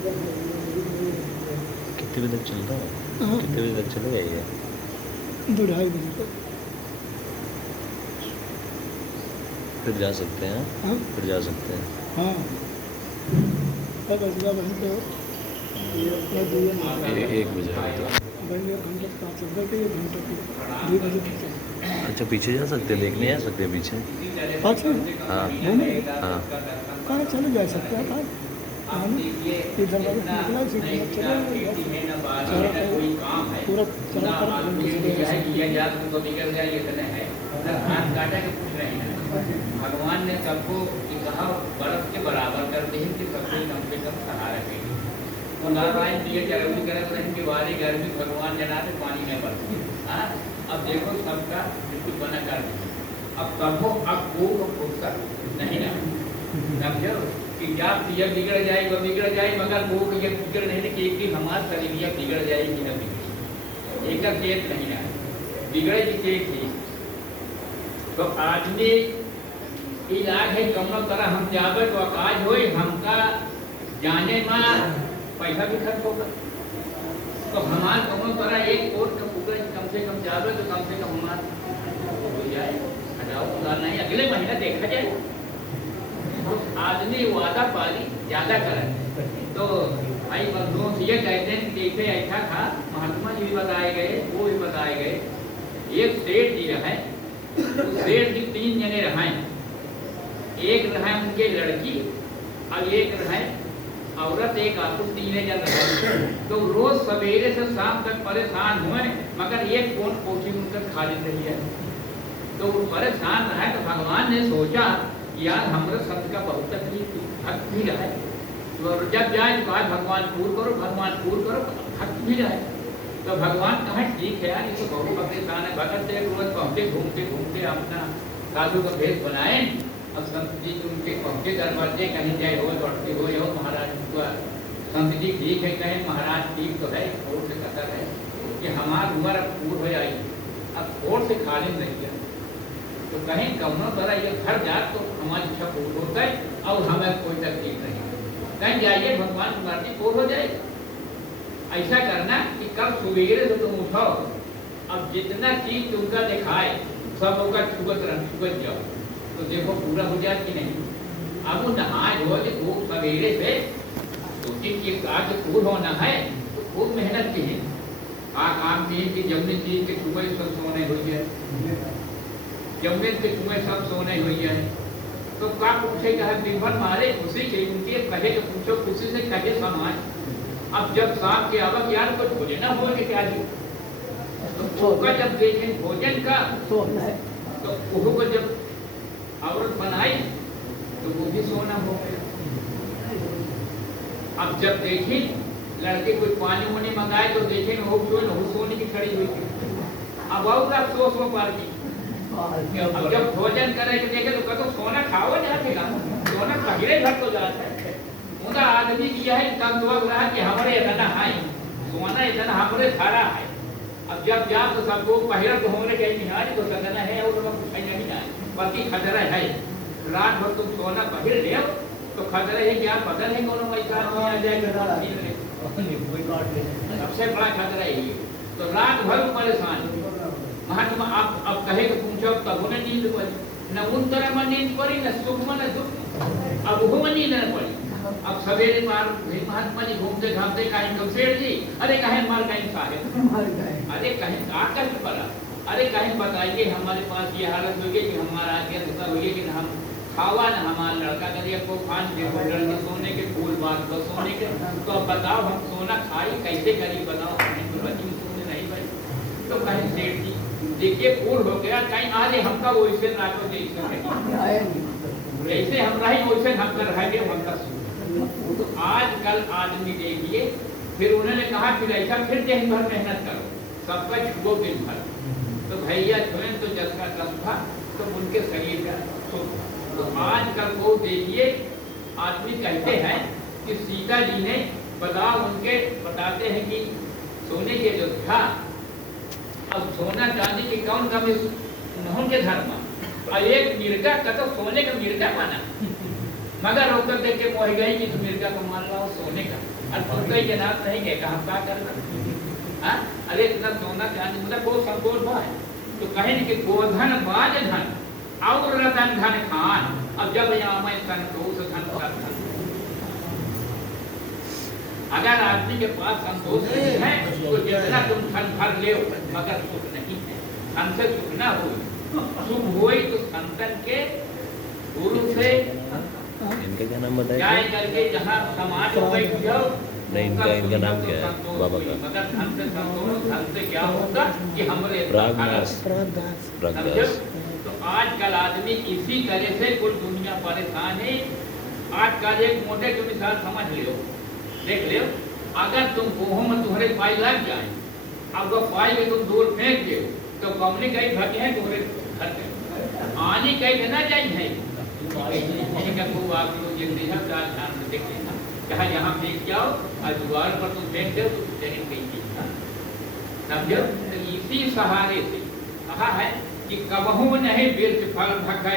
कितने बजे तक चलता है? हाँ, कितने बजे तक चलेगा ये? 2-2:30 बजे तक। फिर जा सकते हैं? हाँ फिर जा सकते हैं। हाँ, तब असला वहीं पे हो या 1 बजे है तो। वहीं 1 घंटे का चल के 1 घंटे की 2 बजे तक चल। अच्छा, पीछे जा सकते हैं, देखने जा सकते हैं पीछे? पाछे हाँ घूमे हाँ। कहाँ चले जा सकते हैं कहाँ इधर निकला सीधे चले सारा पूरा चारों तरफ घूम के चले जा सकते हैं। भगवान ने सबको कहा बर्फ के बराबर कर दी कि सबसे कम से कम सहारा रखेगी। तो नारायण जी चरौली करे तो इनकी बारी गर्मी भगवान जना से पानी में बरसे। हाँ, अब देखो सबका बिल्कुल बना कर दिया। अब सबको अब वो फुर्सत नहीं रहा। समझो कि क्या ये बिगड़ जाए वो बिगड़ जाए, मगर वो ये बिगड़ नहीं कि एक दिन हमारा शरीर बिगड़ जाएगी न बिगड़ी, एक चेत नहीं रहा, बिगड़े की चेत थी। तो आदमी इलाज है कमल तरह हम जावे तो आकाश हो हमका जाने में पैसा भी खर्च होगा। तो हमारे कमल तरह एक कोट का पूरा कम से कम जावे तो कम से कम हमारा हो जाए 1000 नहीं अगले महीने देखा जाए। तो आदमी वादा पाली ज्यादा करे तो भाई बंधुओं से ये कहते हैं कि जैसे ऐसा था महात्मा जी भी बताए गए, वो भी बताए गए। एक सेठ जी रहे, सेठ जी 3 जने रहे, एक रहे उनके लड़की और एक रहे औरत, एक आपको 3 जन रहे। तो रोज सवेरे से शाम तक परेशान हुए, मगर एक कौन कोठी उनका खाली नहीं है। तो वो परेशान रहे तो भगवान ने सोचा यार हमारे संत का बहुत तकलीफ भक्त भी रहे, तो जब जाए तो कहा भगवान पूर्ण करो, भगवान पूर्ण करो, भक्त भी रहे। तो भगवान कहा ठीक है यार ये तो बहुत परेशान है, भगत से रोज पहुंचे घूमते घूमते अपना साधु का भेष बनाए। अब संत जी उनके पहुंचे दरवाजे कहीं जाए हो लौटते हो यो महाराज संत जी ठीक है, कहे महाराज ठीक तो है, कोर्ट से कतर है कि हमारी उम्र अब पूर्ण हो जाएगी, अब कोर्ट से खाली नहीं किया। तो कहीं कमनों तरह ये घर जात तो हमारी इच्छा पूर्ण हो गई और हमें कोई तकलीफ नहीं, कहीं जाइए भगवान की मर्जी पूर्ण हो जाएगी। ऐसा करना कि कल सवेरे से तुम उठो, अब जितना चीज तुमका दिखाए सब होगा छुगत जाओ, तो देखो पूरा हो जाए कि नहीं। अब वो नहाए रोज खूब सवेरे से तो कि कार्य पूर्ण होना है तो खूब मेहनत की है। काम की कि जमने चीज के सुबह सब सोने हो जाए, जमने के सुबह सब सोने हो जाए। तो क्या पूछे कहे दिन भर मारे खुशी के उनके कहे तो पूछो खुशी से कहे समाज। अब जब सांप के आवक यार कुछ भोजन हो क्या जी, तो जब देखें भोजन का तो वो को जब औरत बनाई तो वो भी सोना हो गया। अब जब देखें लड़के कोई पानी वानी मंगाए तो देखें वो सोने की खड़ी हुई थी। अब और आप सो पार की। अब जब भोजन करे तो देखे तो कहते सोना खाओ जाते सोना पहले घर तो जाता है। उनका आदमी किया है तब तो रहा कि हमारे इतना है सोना इतना हमारे सारा है। अब जब जा तो सबको पहले तो होने के निहारी तो सदना है और कुछ नहीं है, बाकी खतरा है। रात भर तुम सोना पहले ले तो खतरा है क्या पता नहीं कौन पैसा आ जाए, सबसे बड़ा खतरा है। तो रात भर परेशान महात्मा आप अब कहे तो पूछो तब न नींद पड़ी, न उन तरह में नींद पड़ी न सुख में न दुख, अब वो नींद न पड़ी। अब सवेरे बार महात्मा जी घूमते घामते कहीं तो सेठ जी अरे कहीं मर गए साहेब, अरे कहीं का कष्ट पड़ा, अरे कहीं बताइए हमारे पास ये हालत हो गई कि हमारा ऐसा हो गया कि हम खावा न हमारा लड़का करिए को खान लड़के सोने के फूल बात तो सोने के, तो अब बताओ हम सोना खाई कैसे करिए बताओ, सोने नहीं भाई। तो कहीं सेठ जी देखिए पूर्ण हो गया, कहीं आगे हमका वैसे नाटो जैसे हम रहे वैसे हम कर रहे हमका। तो आजकल आदमी देखिए फिर उन्होंने कहा फिर ऐसा फिर दिन भर मेहनत करो सबका छुओ दिन भर, तो भैया छुए तो जस का कम था तो उनके शरीर का सुख। तो आजकल वो देखिए आदमी कहते हैं कि सीता जी ने बताओ उनके बताते हैं कि सोने के जो था, अब सोना चांदी की कौन कमी उनके धर्म और एक मिर्गा का तो सोने का मिर्गा माना, मगर होकर देख के मोह गई कि मिर्गा को मान लो सोने का। और तुम कहीं जनाब नहीं गए कहाँ क्या करना? हाँ? अरे इतना सोना चांदी मतलब वो संतोष भाई तो कहे कि गोधन बाज धन और रतन धन खान, अब जब यहाँ मैं संतोष धन धन, अगर आदमी के पास संतोष नहीं है तो जितना तुम धन भर ले मगर सुख नहीं है, धन से सुख ना हो, सुख हो तो संतन के गुरु से इनका क्या नाम बताया? जाए करके जहाँ समाज में बैठ जाओ। नहीं, इनका नाम क्या है बाबा का? मगर धन से संतोष, धन से क्या होगा कि हमरे प्रागदास। प्रागदास प्रागदास। तो आजकल आदमी इसी तरह से कुल दुनिया परेशान है। आजकल एक मोटे की मिसाल समझ लियो, देख लियो, अगर तुम गोहूं में तुम्हारे पाई लग जाए, अब वो पाई में तुम दूर फेंक दो तो कमनी कहीं भागे हैं तुम्हारे घर में, आनी कहीं ना चाहिए खूब आप लोग ध्यान में देख लेना, कहा यहाँ फेंक जाओ और द्वार पर तुम फेंक दो तो जहन कहीं समझो। तो इसी सहारे से कहा है कि कबहू नहीं बिरज फल भखे,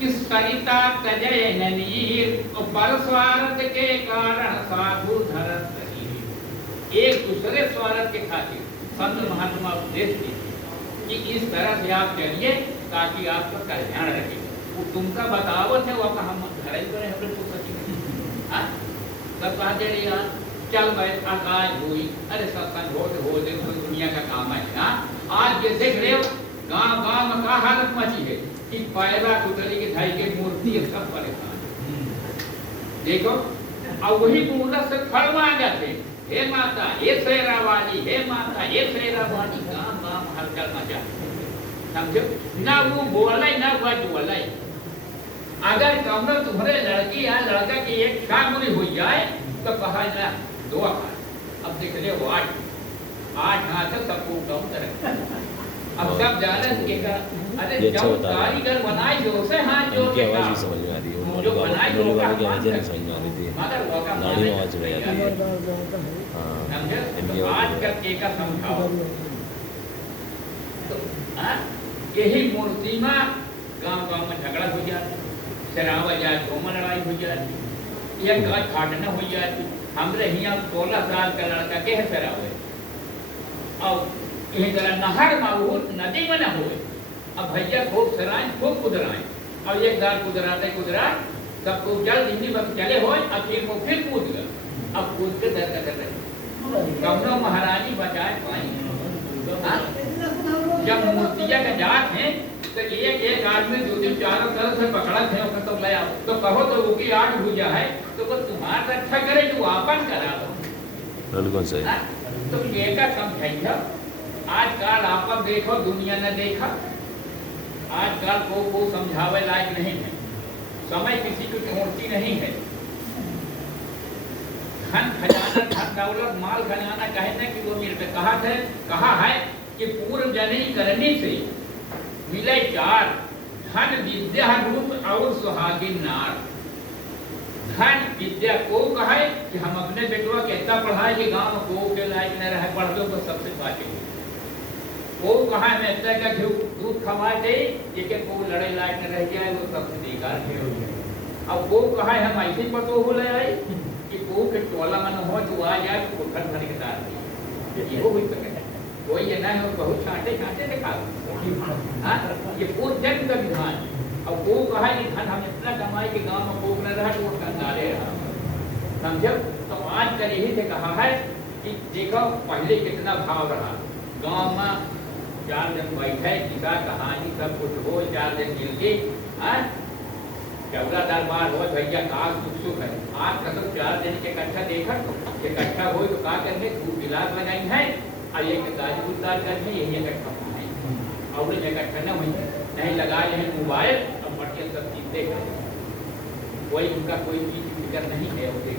किस सरिता तजय ननीर और पर स्वार्थ के कारण साधु धरत शरीर। एक दूसरे स्वार्थ के खातिर संत महात्मा उपदेश देते कि इस तरह से आप चलिए ताकि आपका कल्याण रहे। वो तुमका बतावत है वो हम घर ही पर हमने पूछ सके हाँ तब कहते रहे यार चल बैठ आकाश हुई, अरे सत्संग हो दे तो दुनिया का काम है। हाँ आज ये देख रहे हो गांव गांव में क्या हालत मची है कि पैरा कुतरी के ढाई के मूर्ति सब परेशान देखो, और वही मूर्त से फल मांगा थे, हे माता हे शेरा वाली, हे माता हे शेरा वाली, गांव गांव हलचल मचा, समझो ना वो बोले ना वो बोले। अगर कमरो तुम्हारे लड़की या लड़का की एक शादी हो जाए तो कहा ना दो आठ, अब देख ले वो आठ हाथ से सबको कम करे। अब सब जानत के का अरे जब कारीगर बनाई जो से हाथ जोड़ के आवाज ही समझ में आ रही है, जो बनाई जो बोले वाले की आवाज नहीं समझ में आ रही थी, मगर वो का गाड़ी में आवाज चली जाती है। हाँ इनकी समझे आज आवाज का के का समझाओ तो हां यही मूर्ति में गांव-गांव में झगड़ा हो जाता, शराब जाए तो लड़ाई हो जाती, एक गाय काटना हो जाती। हमरे यहाँ 16 साल का लड़का के है शराब है और यही तरह नहर में नदी में न हुए, अब भैया खूब सराय खूब कुदराए, अब एक बार कुदरा सबको जल दिल्ली में चले हो फिर वो फिर कूद गए, अब कूद के दर्द कर रहे कमनो महारानी बचाए पाई। जब मूर्तिया का जात है तो एक आदमी दो दिन चारों तरफ से पकड़ा थे तो ले आओ तो कहो तो वो की आठ भुजा है तो वो तुम्हारा रक्षा करे जो वापस करा दो बिल्कुल सही। तो ये का समझाइए आजकल आपन देखो दुनिया ने देखा, आजकल को समझावे लायक नहीं है, समय किसी को छोड़ती नहीं है। धन खजाना धन दौलत माल खजाना कहने की वो मिलते कहा है कि पूर्व जनी करने से मिले चार, धन विद्या रूप और सुहागिन नार। धन विद्या को कहा है कि हम अपने बेटवा के इतना पढ़ाए कि गांव को के लायक न रहे, पढ़ लो तो सबसे बाकी वो कहा मैं इतना का दूध खवाए थे लेकिन वो लड़े लायक न रह गया वो सबसे बेकार है। अब वो कहा हम ऐसे पतो हो ले आए कि वो के टोला मन हो तो आ जाए तो घर भर के दार ये हो हुई सके कोई ये ना हो बहुत छाटे दिखा हां ये पूर्ण जग का विधान। अब वो कहा कि धन हम इतना कमाए कि गांव में कोक न रहा तो वो कंगाले रहा, समझो। तो आज कल यही से कहा है कि देखो पहले कितना भाव रहा, गांव में 4 दिन बैठे किसा कहानी सब कुछ हो, 4 दिन मिल के चौरा दरबार हो भैया काश उत्सुक है। आज का तो 4 दिन के इकट्ठा देखा इकट्ठा हो तो क्या करने खूब गिलास लगाई है और एक गाजी उतार करके यही इकट्ठा होना और इकट्ठा न हुई नहीं लगा रहे मोबाइल और मटिया सब चीज देख रहे कोई उनका कोई चीज फिक्र नहीं है वो देख।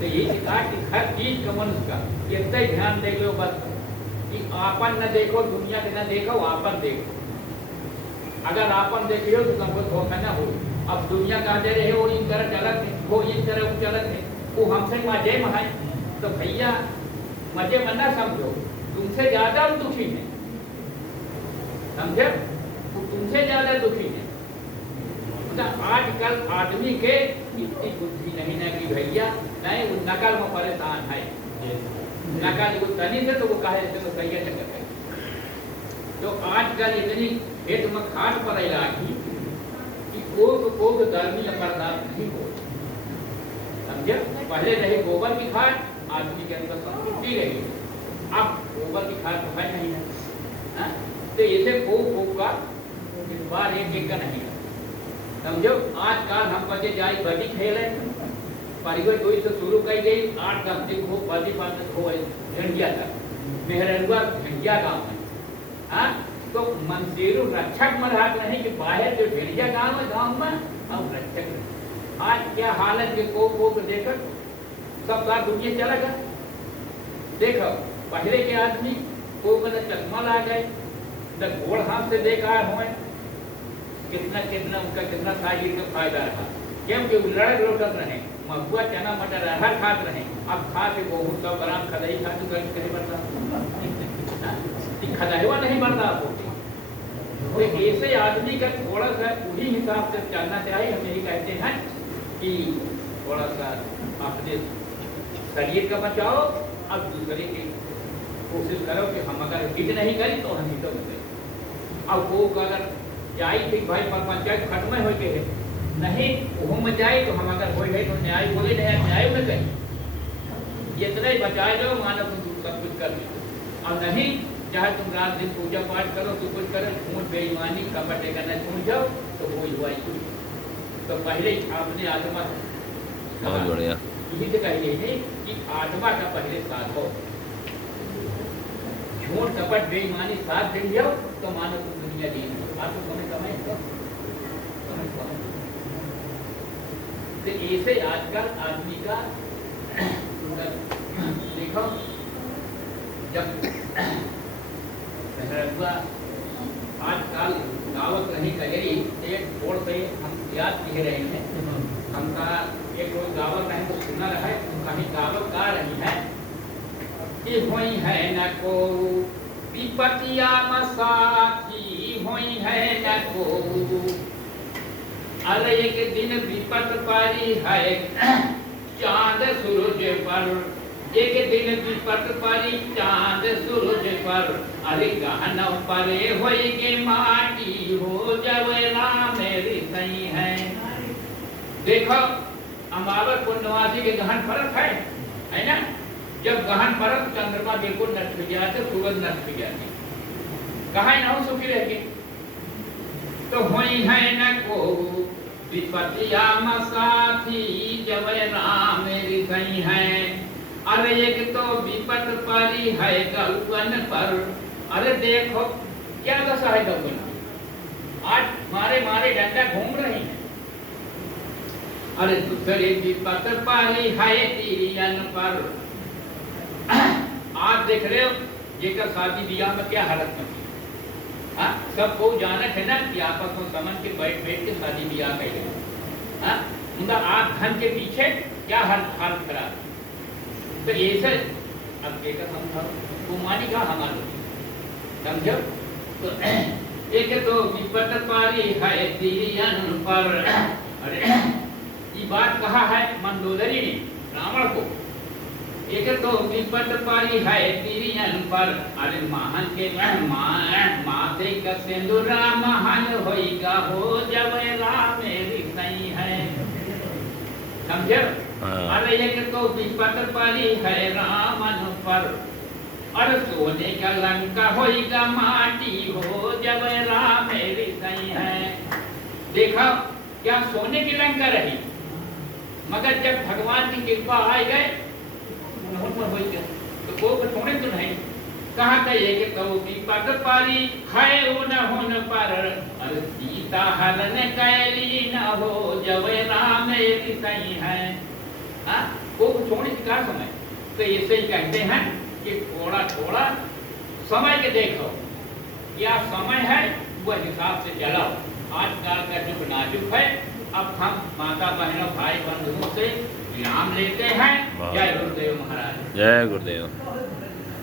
तो यही कहा कि हर चीज का मनुष्य का इतना ध्यान दे लो बस कि आपन न देखो दुनिया के न देखो आपन देखो, अगर आपन देखियो तो तुमको धोखा न हो। अब दुनिया का दे रहे हो इन तरह चलत है वो इन तरह वो चलत है वो हमसे मजे में है तो भैया मजे में न समझो, तुमसे ज्यादा दुखी है, समझे, वो तुमसे ज्यादा दुखी है। आजकल आदमी के इतनी बुद्धि नहीं ना कि भैया नहीं वो नकल में परेशान है नकल को तनी से तो वो कहे तो कहिए चक्कर है तो आजकल इतनी खेत में खाट पर राखी कि कोक गर्मी में बर्दाश्त नहीं हो समझे पहले रही गोबर की खाट आदमी के अंदर संतुष्टि रही अब गोबर की खाट तो है नहीं है हाँ? तो इसे कोक का इस बार एक का नहीं है समझो आजकल हम बच्चे जाए बड़ी खेले परिवार दो से शुरू कर गई 8 घंटे को बड़ी बात हो झंडिया तक मेहरनुआ झंडिया गाँव में हाँ तो मंसेरू रक्षक में रहा नहीं कि बाहर जो झंडिया गाँव में अब रक्षक नहीं आज क्या हालत के को देखकर सब बात दुनिया चला गया देखो पहले के आदमी को मैंने चश्मा ला गए न घोड़ हाथ से देखा हुए कितना उनका कितना शारीरिक का फायदा रहा क्योंकि वो लड़े लौटत रहे महुआ चना मटर अरहर खात रहे अब खा के बहुत सब आराम खदाई खा के कहीं बढ़ता खदाईवा नहीं बढ़ता आपको तो ऐसे आदमी का थोड़ा सा उसी हिसाब से चलना चाहिए हम यही कहते हैं कि थोड़ा सा अपने शरीर का बचाओ अब दूसरे की कोशिश करो कि हम अगर हिट नहीं करें तो हम हिटो में अब वो अगर जाए थी भाई पर पंचायत खत्म हो गए नहीं वो में जाए तो हम अगर हो गए तो न्याय बोले न्याय में कहीं इतना ही बचाए लो मानव तुम सब कुछ कर लो और नहीं चाहे तुम रात दिन पूजा पाठ करो तो कुछ करो झूठ बेईमानी कपट करना छूट जाओ तो वो हुआ ही तो पहले आपने आत्मा बहुत बढ़िया यही से कही गई है कि आत्मा का पहले साथ हो झूठ कपट बेईमानी साथ दे जाओ तो मानो तुम दुनिया दी आपको समय कमाए तो ऐसे आजकल आदमी का देखो जब आजकल दावत नहीं करी एक छोड़ से हम याद कह रहे हैं हमका एक रोज दावत नहीं तो सुना रहा है कहीं दावत गा रही है कि हुई है न को विपतिया मसाखी हुई है न को अरे एक दिन विपत पारी है चांद सूरज पर एक दिन विपत पारी चांद सूरज पर अरे गहन परे होई के माटी हो जवेला मेरी सही है देखो अमावस पूर्णवासी के गहन फर्क है ना जब गहन फर्क चंद्रमा बिल्कुल नष्ट हो गया तो सूरज नष्ट हो गया कहा ना सुखी रह गए तो हुई है न को विपतिया मसाथी जब राम मेरी सही है अरे एक तो विपत परी है गौवन पर अरे देखो क्या दशा है गौवन आज मारे मारे डंडा घूम रही है अरे दूसरे विपत परी है तिरियन पर आज देख रहे हो जेकर शादी ब्याह में क्या हालत में हाँ सबको जानत है ना कि आपस में समझ के बैठ के शादी ब्याह कर हाँ उनका आप धन के पीछे क्या हाल खराब तो ऐसे अब देखकर हम कुमारी का हमारा समझो तो एक तो विपत पारी है तिरियन पर अरे ये बात कहा है मंदोदरी ने रावण को एक तो विपत पारी है तिरियन पर अरे महान के माथे का सिंदूरा महान होइगा हो जब राम मेरी सही है समझे अरे एक तो विपत पारी है रामन पर और सोने का लंका होइगा माटी हो जब राम मेरी सही है देखा क्या सोने की लंका रही मगर जब भगवान की कृपा आ गए तो वो छोड़े तो नहीं कहा कहिए कि कहो की पद पारी खाए न होन पर अरे सीता हरण कैली न हो जब राम एक सही है हाँ वो छोड़ने की क्या समय तो ऐसे ही कहते हैं कि थोड़ा थोड़ा समय के देखो क्या समय है वह हिसाब से चलाओ आजकल का युग नाजुक है अब हम माता बहनों भाई बंधुओं से विराम लेते हैं जय गुरुदेव महाराज जय गुरुदेव।